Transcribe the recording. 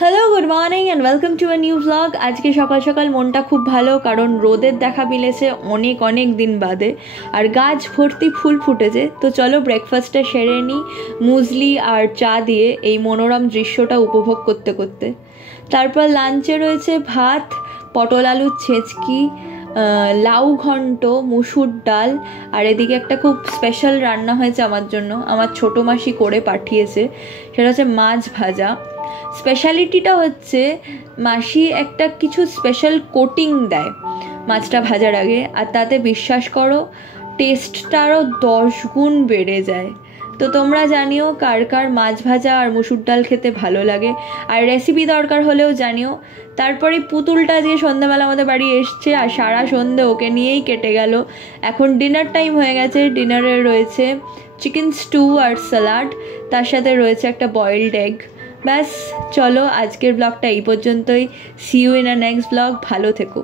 Hello, good morning and welcome to a new blog. আজকে সকাল সকাল মনটা খুব ভালো, কারণ রোদের দেখা মিলেছে অনেক অনেক দিন বাদে, আর গাছ ভর্তি ফুল ফুটেছে। তো চলো ব্রেকফাস্টটা সেরে নিই মুসলি আর চা দিয়ে, এই মনোরম দৃশ্যটা উপভোগ করতে করতে। তারপর লাঞ্চে রয়েছে ভাত, পটল আলুর ছেঁচকি, লাউ ঘন্ট, মুসুর ডাল, আর এদিকে একটা খুব স্পেশাল রান্না হয়েছে আমার জন্য, আমার ছোটো মাসি করে পাঠিয়েছে। সেটা হচ্ছে মাছ ভাজা। স্পেশালিটিটা হচ্ছে মাসি একটা কিছু স্পেশাল কোটিং দেয় মাছটা ভাজার আগে, আর তাতে বিশ্বাস করো টেস্টটা আরও 10 গুণ বেড়ে যায়। তো তোমরা জানিও কার কার মাছ ভাজা আর মুসুর ডাল খেতে ভালো লাগে, আর রেসিপি দরকার হলেও জানিও। তারপরে পুতুলটা যে সন্ধ্যাবেলা আমাদের বাড়ি এসছে, আর সারা সন্ধে ওকে নিয়েই কেটে গেল। এখন ডিনার টাইম হয়ে গেছে। ডিনারে রয়েছে চিকেন স্টু আর স্যালাড, তার সাথে রয়েছে একটা বয়েলড এগ। ব্যাস, চলো আজকের ব্লগটা এই পর্যন্তই। See you in a next blog. ভালো থেকো।